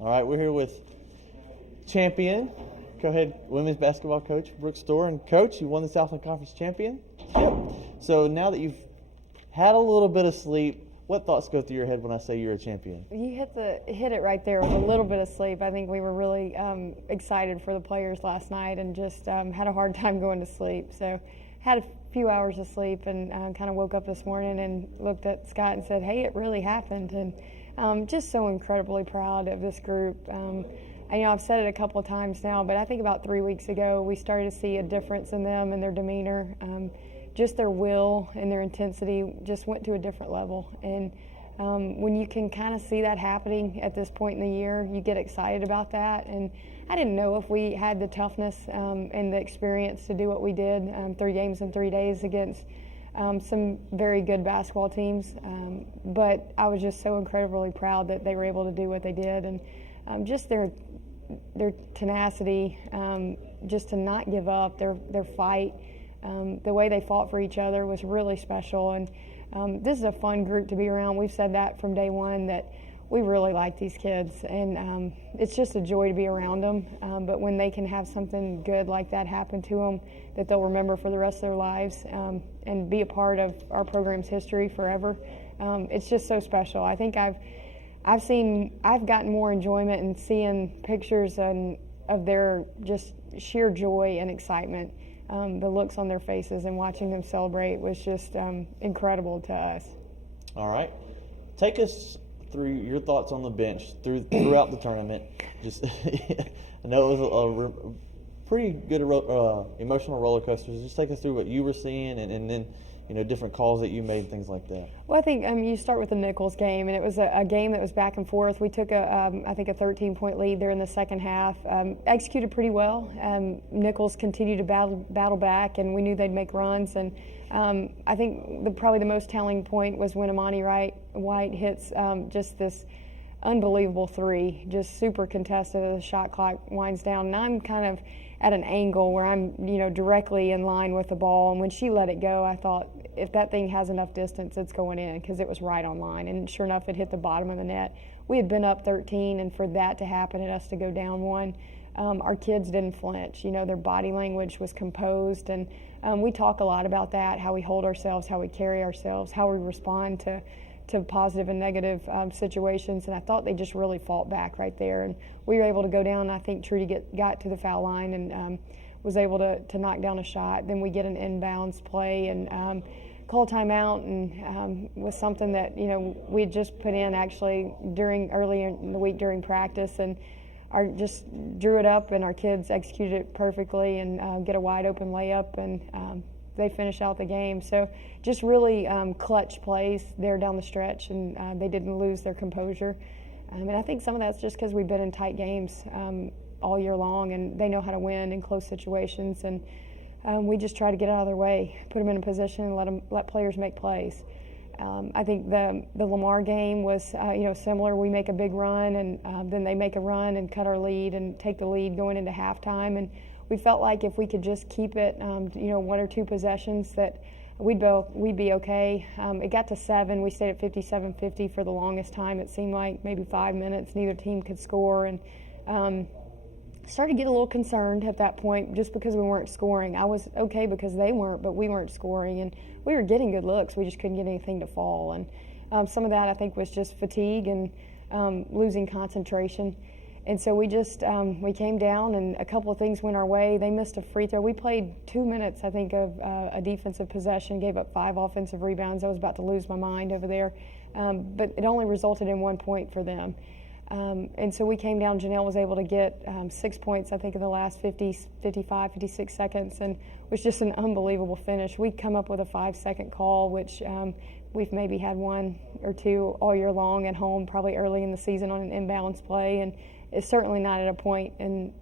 All right, we're here with champion, co-head women's basketball coach Brooke Stoehr. And Coach, you won the Southland Conference Championship. So now that you've had a little bit of sleep, what thoughts go through your head when I say you're a champion? You hit it right there with a little bit of sleep. I think we were really excited for the players last night and just had a hard time going to sleep. So had a few hours of sleep and kind of woke up this morning and looked at Scott and said, hey, it really happened. And just so incredibly proud of this group. I've said it a couple of times now, but I think about 3 weeks ago we started to see a difference in them and their demeanor. Just their will and their intensity just went to a different level. And when you can kind of see that happening at this point in the year, you get excited about that. And I didn't know if we had the toughness and the experience to do what we did, 3 games in 3 days against some very good basketball teams. But I was just so incredibly proud that they were able to do what they did. And just their tenacity, just to not give up, their fight. The way they fought for each other was really special, and this is a fun group to be around. We've said that from day one, that we really like these kids, and it's just a joy to be around them. But when they can have something good like that happen to them that they'll remember for the rest of their lives and be a part of our program's history forever, it's just so special. I think I've gotten more enjoyment in seeing pictures of their just sheer joy and excitement. The looks on their faces and watching them celebrate was just incredible to us. All right. Take us through your thoughts on the bench throughout the tournament. Just I know it was a pretty good emotional roller coaster. Just take us through what you were seeing and then different calls that you made, things like that. Well, I think you start with the Nichols game, and it was a game that was back and forth. We took a 13-point lead there in the second half. Executed pretty well. Nichols continued to battle back, and we knew they'd make runs. And I think probably the most telling point was when Amani White hits just this unbelievable three, just super contested as the shot clock winds down. And I'm kind of at an angle where I'm, directly in line with the ball. And when she let it go, I thought, if that thing has enough distance, it's going in, because it was right on line. And sure enough, it hit the bottom of the net. We had been up 13, and for that to happen and us to go down one, our kids didn't flinch. Their body language was composed. And we talk a lot about that, how we hold ourselves, how we carry ourselves, how we respond to positive and negative situations, and I thought they just really fought back right there. And we were able to go down. I think Trudy got to the foul line and was able to knock down a shot. Then we get an inbounds play and call timeout, and was something that we had just put in actually earlier in the week during practice, and just drew it up, and our kids executed it perfectly and get a wide open layup, and they finish out the game. So just really clutch plays there down the stretch, and they didn't lose their composure. And I think some of that's just because we've been in tight games all year long, and they know how to win in close situations. And we just try to get out of their way, put them in a position, and let players make plays. I think the Lamar game was similar. We make a big run, and then they make a run and cut our lead and take the lead going into halftime. And we felt like if we could just keep it, 1 or 2 possessions, that we'd be okay. It got to 7. We stayed at 57-50 for the longest time. It seemed like maybe 5 minutes. Neither team could score, and started to get a little concerned at that point just because we weren't scoring. I was okay because they weren't, but we weren't scoring, and we were getting good looks. We just couldn't get anything to fall, and some of that I think was just fatigue and losing concentration. And so we just we came down, and a couple of things went our way. They missed a free throw. We played 2 minutes, I think, of a defensive possession, gave up 5 offensive rebounds. I was about to lose my mind over there. But it only resulted in 1 point for them. And so we came down. Janelle was able to get 6 points, I think, in the last 55, 56 seconds, and it was just an unbelievable finish. We come up with a 5-second call, which we've maybe had 1 or 2 all year long at home, probably early in the season on an inbounds play, and it's certainly not at a point in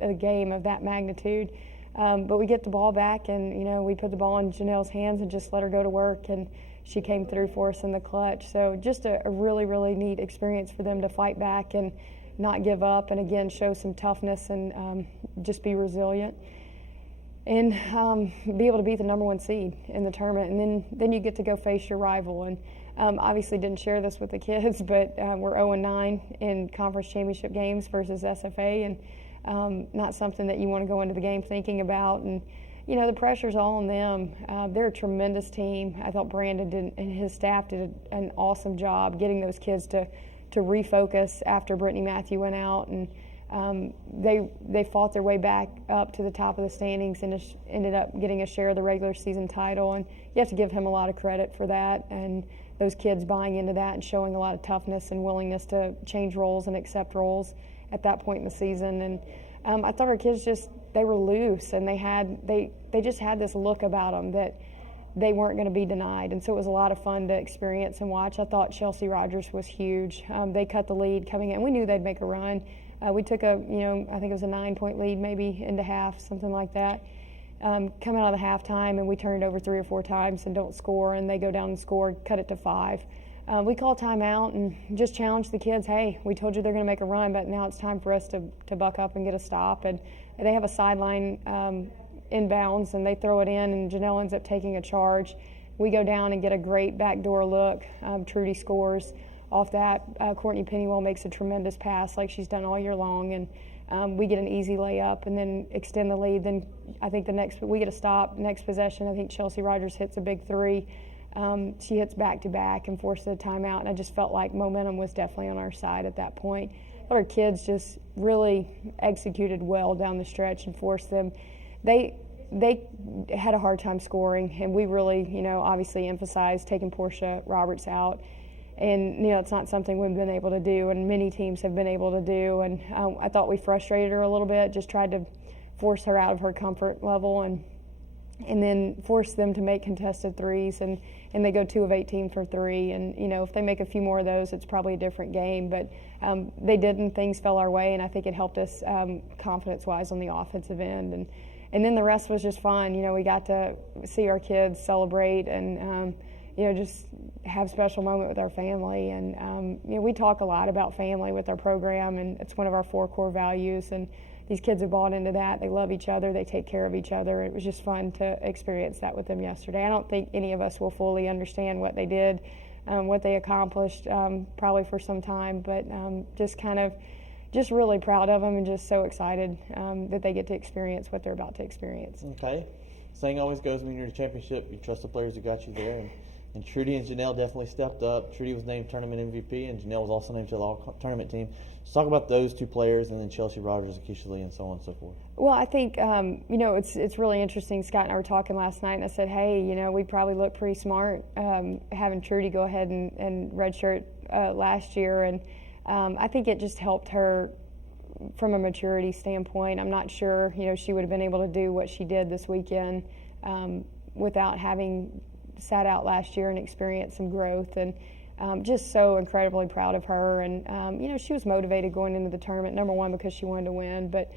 a game of that magnitude. But we get the ball back, and we put the ball in Janelle's hands and just let her go to work, and she came through for us in the clutch. So just a really, really neat experience for them to fight back and not give up, and again show some toughness and just be resilient, and be able to beat the number 1 seed in the tournament. And then you get to go face your rival. And Obviously didn't share this with the kids, but we're 0-9 in conference championship games versus SFA, and not something that you want to go into the game thinking about. And the pressure's all on them. They're a tremendous team. I thought Brandon and his staff did an awesome job getting those kids to refocus after Brittany Matthew went out, and they fought their way back up to the top of the standings and ended up getting a share of the regular season title. And you have to give him a lot of credit for that, and those kids buying into that and showing a lot of toughness and willingness to change roles and accept roles at that point in the season. And I thought our kids they were loose, and they just had this look about them that they weren't going to be denied. And so it was a lot of fun to experience and watch. I thought Chelsea Rogers was huge. They cut the lead coming in. We knew they'd make a run. We took I think it was a 9-point lead maybe into half, something like that. Come out of the halftime, and we turned it over 3 or 4 times and don't score, and they go down and score, cut it to 5. We call timeout and just challenge the kids. Hey, we told you they're going to make a run, but now it's time for us to buck up and get a stop. And they have a sideline inbounds, and they throw it in, and Janelle ends up taking a charge. We go down and get a great backdoor look. Trudy scores off that. Courtney Pennywell makes a tremendous pass like she's done all year long, and we get an easy layup and then extend the lead. Then I think we get a stop. Next possession, I think Chelsea Rogers hits a big 3. She hits back-to-back and forces a timeout, and I just felt like momentum was definitely on our side at that point. But our kids just really executed well down the stretch and forced them. They had a hard time scoring, and we really, obviously emphasized taking Portia Roberts out. And, it's not something we've been able to do, and many teams have been able to do. And I thought we frustrated her a little bit, just tried to force her out of her comfort level and then force them to make contested threes. And they go 2 of 18 for 3. And, if they make a few more of those, it's probably a different game. But they didn't. Things fell our way, and I think it helped us confidence-wise on the offensive end. And then the rest was just fun. We got to see our kids celebrate and, just have a special moment with our family. And, we talk a lot about family with our program, and it's one of our 4 core values. And these kids have bought into that. They love each other. They take care of each other. It was just fun to experience that with them yesterday. I don't think any of us will fully understand what they did, what they accomplished, probably for some time, but just really proud of them and just so excited that they get to experience what they're about to experience. Okay. Saying always goes when you're in a championship, you trust the players who got you there. And Trudy and Janelle definitely stepped up. Trudy was named tournament MVP, and Janelle was also named to the all-tournament team. So talk about those 2 players, and then Chelsea Rogers, Akeisha Lee, and so on and so forth. Well, I think, it's really interesting. Scott and I were talking last night, and I said, hey, we probably look pretty smart having Trudy go ahead and redshirt last year. And I think it just helped her from a maturity standpoint. I'm not sure, she would have been able to do what she did this weekend without having sat out last year and experienced some growth. And just so incredibly proud of her. And, she was motivated going into the tournament, number one, because she wanted to win, but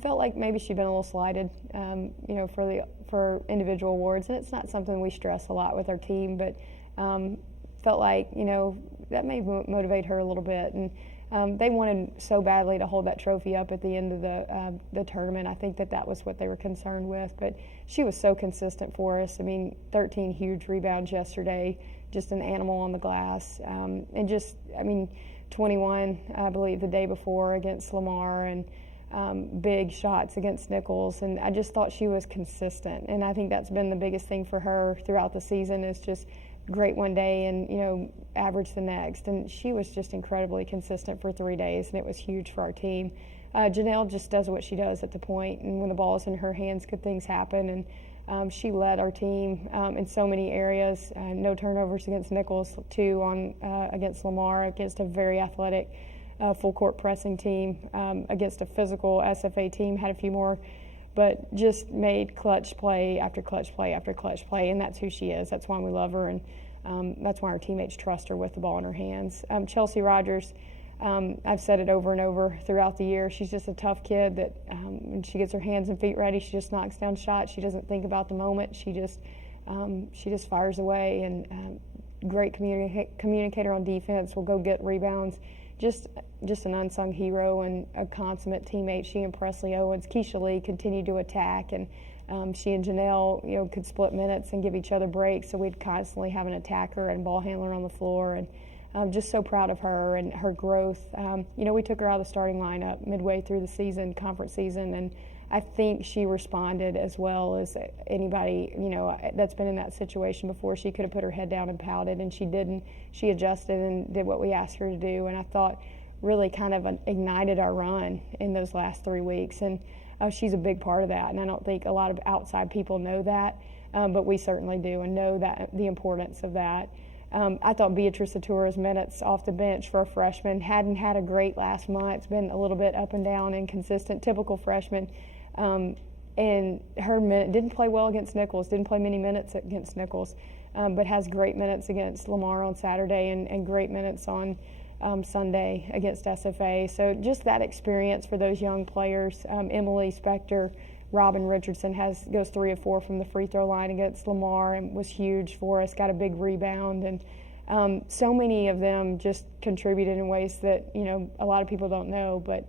felt like maybe she'd been a little slighted, for individual awards. And it's not something we stress a lot with our team, but felt like, that may motivate her a little bit. And they wanted so badly to hold that trophy up at the end of the tournament. I think that was what they were concerned with. But she was so consistent for us. 13 huge rebounds yesterday, just an animal on the glass. And 21, I believe, the day before against Lamar, and big shots against Nichols. And I just thought she was consistent. And I think that's been the biggest thing for her throughout the season, is just great one day and, average the next. And she was just incredibly consistent for 3 days, and it was huge for our team. Janelle just does what she does at the point, and when the ball's in her hands, good things happen. And she led our team in so many areas. No turnovers against Nichols, 2 against Lamar, against a very athletic full-court pressing team, against a physical SFA team, had a few more, but just made clutch play after clutch play after clutch play, and that's who she is. That's why we love her, and that's why our teammates trust her with the ball in her hands. Chelsea Rogers, I've said it over and over throughout the year, she's just a tough kid that when she gets her hands and feet ready, she just knocks down shots. She doesn't think about the moment. She just fires away, and great communicator on defense, will go get rebounds. Just an unsung hero and a consummate teammate. She and Presley Owens, Keisha Lee continued to attack, and She and Janelle, could split minutes and give each other breaks, so we'd constantly have an attacker and ball handler on the floor. And I'm just so proud of her and her growth. We took her out of the starting lineup midway through the season, conference season, and I think she responded as well as anybody, that's been in that situation before. She could have put her head down and pouted, and she didn't. She adjusted and did what we asked her to do, and I thought really kind of ignited our run in those last 3 weeks. And she's a big part of that, and I don't think a lot of outside people know that, but we certainly do and know that the importance of that. I thought Beatrice Atura's minutes off the bench for a freshman hadn't had a great last month. It's been a little bit up and down, inconsistent, typical freshman. And her minute didn't play well against Nichols, didn't play many minutes against Nichols, but has great minutes against Lamar on Saturday and great minutes on Sunday against SFA. So just that experience for those young players. Emily Spector, Robin Richardson goes 3 of 4 from the free throw line against Lamar and was huge for us, got a big rebound. And so many of them just contributed in ways that, a lot of people don't know, but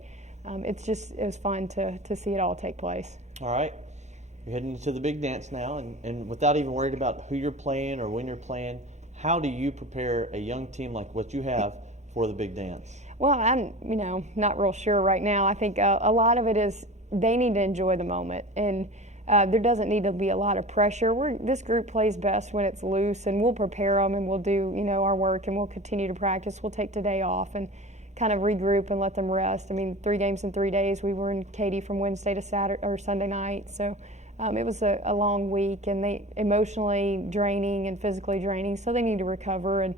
it was fun to see it all take place. All right. You're heading into the big dance now, and without even worried about who you're playing or when you're playing, how do you prepare a young team like what you have for the big dance? Well, I'm, not real sure right now. I think a lot of it is they need to enjoy the moment, and there doesn't need to be a lot of pressure. This group plays best when it's loose, and we'll prepare them, and we'll do, our work, and we'll continue to practice. We'll take today off and kind of regroup and let them rest. 3 games in 3 days. We were in Katy from Wednesday to Saturday or Sunday night, so it was a long week, and they emotionally draining and physically draining, so they need to recover. And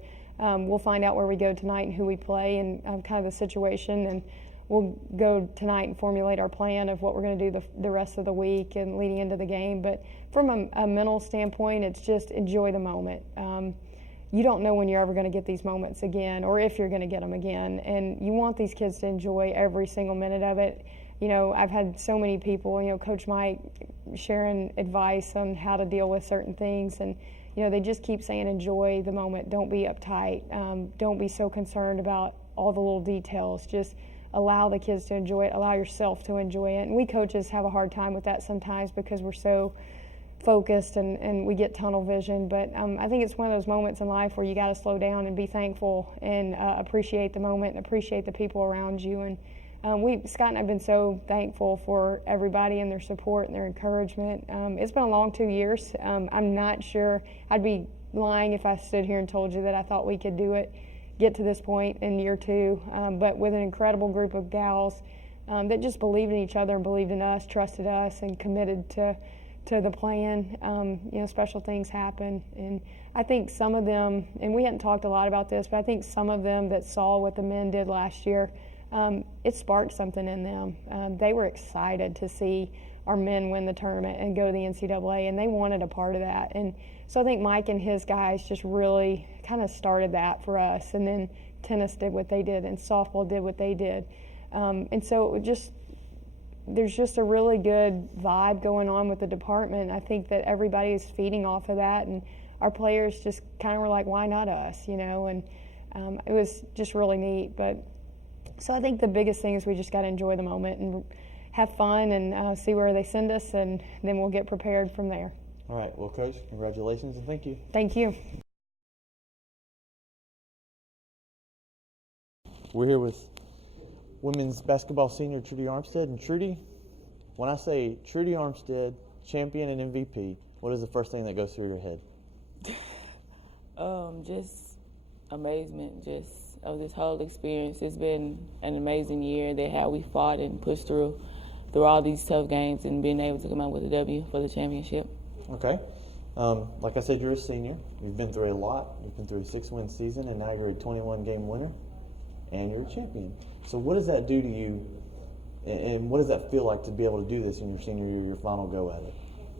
we'll find out where we go tonight and who we play and kind of the situation, and we'll go tonight and formulate our plan of what we're going to do the rest of the week and leading into the game. But from a mental standpoint, it's just enjoy the moment. You don't know when you're ever going to get these moments again, or if you're going to get them again, and you want these kids to enjoy every single minute of it. I've had so many people, Coach Mike sharing advice on how to deal with certain things, and they just keep saying enjoy the moment, don't be uptight, don't be so concerned about all the little details, just allow the kids to enjoy it, allow yourself to enjoy it. And we coaches have a hard time with that sometimes because we're so focused and we get tunnel vision, but I think it's one of those moments in life where you got to slow down and be thankful and appreciate the moment and appreciate the people around you. And Scott and I have been so thankful for everybody and their support and their encouragement. It's been a long 2 years. I'm not sure. I'd be lying if I stood here and told you that I thought we could do it, get to this point in year 2, but with an incredible group of gals that just believed in each other and believed in us, trusted us, and committed to the plan. Special things happen, and I think some of them, and we hadn't talked a lot about this, but I think some of them that saw what the men did last year, it sparked something in them. They were excited to see our men win the tournament and go to the NCAA, and they wanted a part of that. And so I think Mike and his guys just really kind of started that for us, and then tennis did what they did, and softball did what they did. And so there's just a really good vibe going on with the department. I think that everybody is feeding off of that, and our players just kind of were like, why not us, and it was just really neat. But so I think the biggest thing is we just got to enjoy the moment and have fun and see where they send us, and then we'll get prepared from there. All right. Well, Coach, congratulations and thank you. Thank you. We're here with women's basketball senior Trudy Armstead. And Trudy, when I say Trudy Armstead, champion and MVP, what is the first thing that goes through your head? Just amazement, of this whole experience. It's been an amazing year that how we fought and pushed through all these tough games and being able to come out with a W for the championship. Okay. Like I said, you're a senior. You've been through a lot. You've been through a 6-win season, and now you're a 21-game winner, and you're a champion. So what does that do to you, and what does that feel like to be able to do this in your senior year, your final go at it?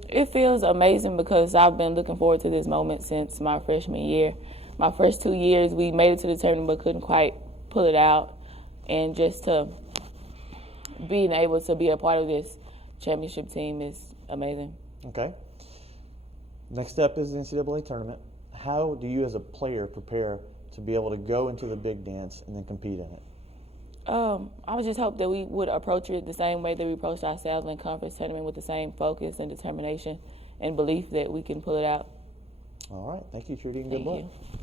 It feels amazing because I've been looking forward to this moment since my freshman year. My first 2 years, we made it to the tournament but couldn't quite pull it out. And just to being able to be a part of this championship team is amazing. Okay. Next up is the NCAA Tournament. How do you as a player prepare to be able to go into the big dance and then compete in it? I would just hope that we would approach it the same way that we approached our Southland Conference Tournament, with the same focus and determination and belief that we can pull it out. All right. Thank you, Trudy, and good Thank luck. you.